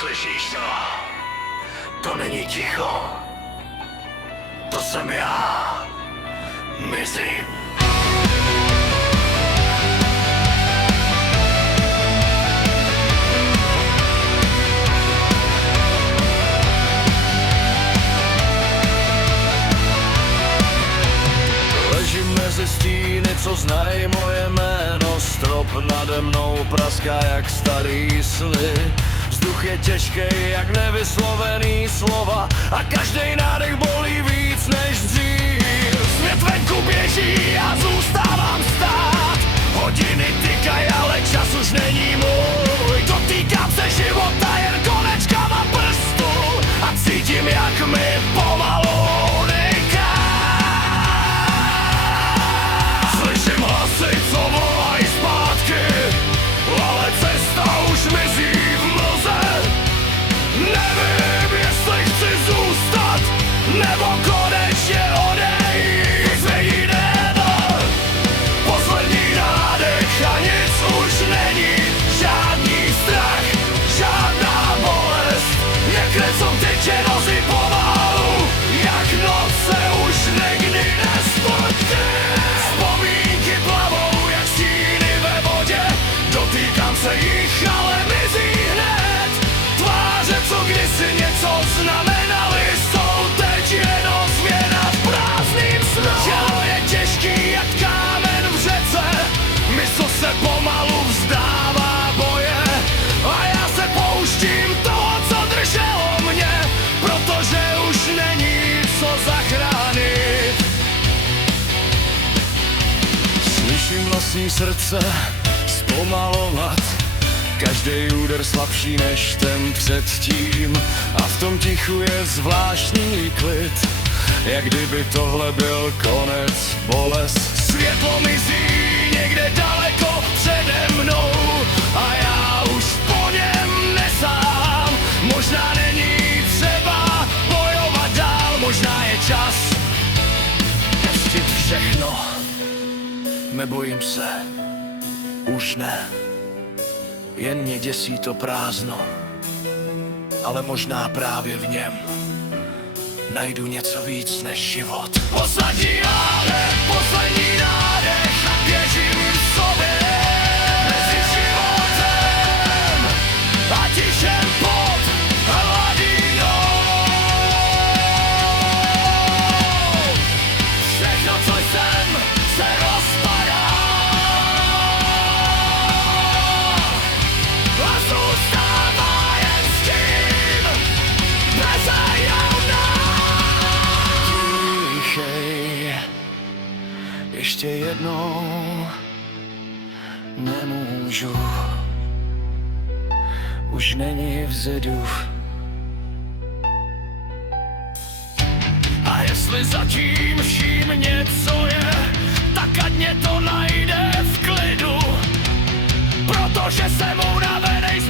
Slyšíš to? To není ticho. To jsem já. Mizím. Ležím mezi stíny, co znají moje jméno. Strop nade mnou praská jak starý sny. Vzduch je těžkej jak nevyslovený slova a každej nádech bolí víc než dřív. Svět venku běží a zůstávám stát. Hodiny tykaj, ale čas už není můj. Dotýkám se života jen konečkama prstů a cítím, jak mi pomalu uniká. Slyším hlasy, co volají zpátky, ale cesta už mizí v mlze. Nevím, jestli chci zůstat, nebo konečně odejít. Zvědí nebo poslední nádech a nic už není. Žádný strach, žádná bolest. Nekrecou teče nozy pomalu, jak noc se už nikdy nespotká. Vzpomínky plavou jak stíny ve vodě. Dotýkám se jich, ale mizí hned. Tváře, co kdysi něco znamenaly, jsou teď jen ozvěna v prázdným snu. Tělo je těžký jak kámen v řece. Mysl se pomalu vzdává boje a já se pouštím toho, co drželo mě, protože už není co zachránit. Slyším vlastní srdce zpomalovat, každý úder slabší než ten předtím. A v tom tichu je zvláštní klid, jak kdyby tohle byl konec, bolest. Světlo mizí někde daleko přede mnou a já už po něm nesám. Možná není třeba bojovat dál, možná je čas pustit všechno. Nebojím se, už ne. Jen mě děsí to prázdno, ale možná právě v něm najdu něco víc než život. Poslední nádech, věřím v sobě. Mezi životem a tišem pod hladinou. Všechno, co jsem, se rozpadá. A zůstává jen s tím bezejavná. Tichej, ještě jednou nemůžu. Už není vzedu. A jestli zatím vším něco je, tak ať mě to najde v klidu, protože jsem unavenej z